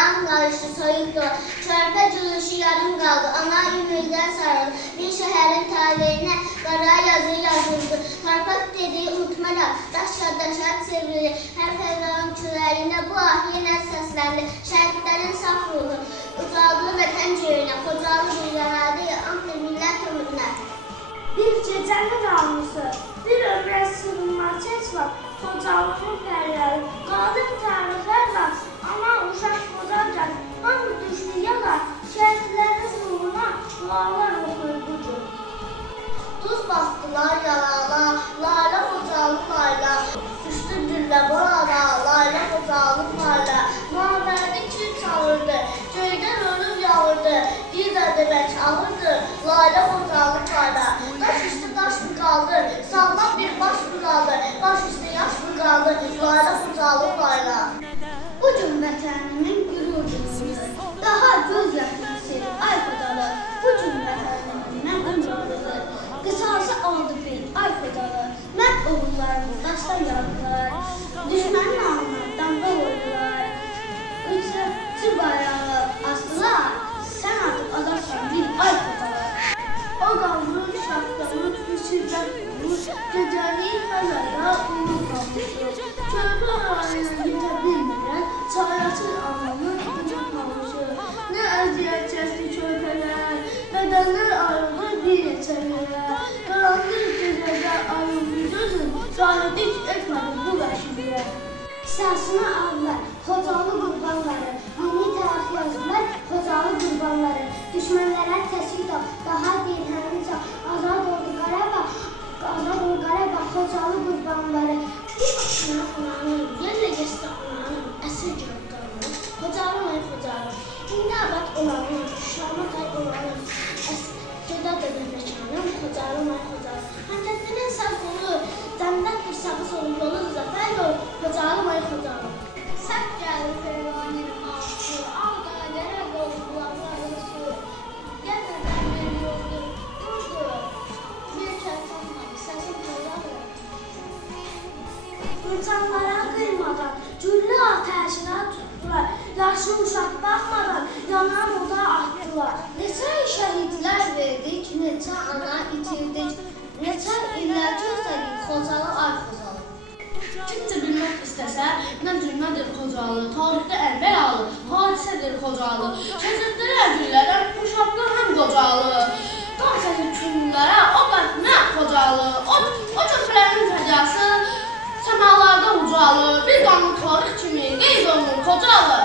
Ayağım qarışdı, soyuqdu. Körpə gülüşü yarım qaldı. Ana ümiddən sarıldı. Bir şəhərin taleyinə qara yazı yazıldı. Torpaq dediyi unutmaram. Daş daşa çevrildi. Hər fəzanın küləyində bu ah yenə səsləndi. Şəhidlərin saf ruhu. Ucaldı vətən cöyünə. Xocalı bir yaradı. Antı millət ömrünə. Bir gecənin almışı, bir ömrə sığınmaz heç var. Xocalığın pərləri, qadın tarixlər var. Ana uşaq qocarkən, hamı düşdü yana, şəhidlərin ruhuna dualar oxur bu gün. Tuz bastılar yalala, layla Xocalı layla. Düşdü güllə burada, layla Xocalı layla. Naverdi kül çalırdı, göydən ölüm yağırdı. Bir də debək alırdı, layla Xocalı layla. Daş üstü daş mı qaldı, sağlam bir baş mı qaldı. Baş üstü yaş mı qaldı, layla Xocalı layla. Bu gün vətənimin qürur günüdür. Daha göz yaşını sil, ay Xocalı. Bu gün vətənimin ömrüdür. Qısası oldu bil, ay Xocalı. Mən oğullarımız daşda yardılar. Düşmənin alnına damga vurdular. Üçü bayrağı astılar. Sən artıq azarsan bil, ay Xocalı. O qavru şahda unutmuş şirkət olmuş. Gecəlik həzərdə unutmamışdır. Körpə ayına gedə bilmirən, çayatır anamı unutmamışı. Nə əziyyət çəkdi körpələr, bədənlər ayrılır bir neçələrə. Qaranlıq gecədə ayrıldı gözüm, şahidlik etmədi bu vəhşiliyə. Qisasını aldılar, Xocalı qurbanları, yeni tərəf yazdılar, Xocalı qurbanları. Düşmənlərə təsvik ol, daha deyil həmin çağ, azad oldu Qarabağ, Xocalı qurbanları. Bir başına ananın, yerlə geçdi ananın, əsir gönlünün, Xocalı ay Xocalı. İndi abad olanın, Şuşama qay olanın, gedə dönür məkanım, Xocalı ay Xocalı. Həmkətlərin sağ qolu, dəmdətdir sağı solu, yolu zəfər yol, Xocalı ay Xocalı. Sək gəlir pervanenin ağzı, ağda dərə qolu, bulaqların su. Gəlmədən bir yoldur, durdu, bir kərtanmadı, səsim Xocalı. İnsanlara qıymadan, güllə ateşinə tutdular. Yaşlı uşaq baxmadan, yanan oda atdılar. Neçə şəhidlər verdik, neçə ana itirdik, neçə illər gözlədik Xocalı ay Xocalı. Kimcə bilmək istəsə, nə cürmədir Xocalı, tarixdə əlbəlalı, hadisədir Xocalı. Keçirdirlər güllərdən, uşaqlar həm qocalı. Qan çəkir küllülərə, o bətmə Xocalı. O köprülərin fəcası, səmalarda ucalı, bir qanlı tarix kimi qeyd olunur Xocalı.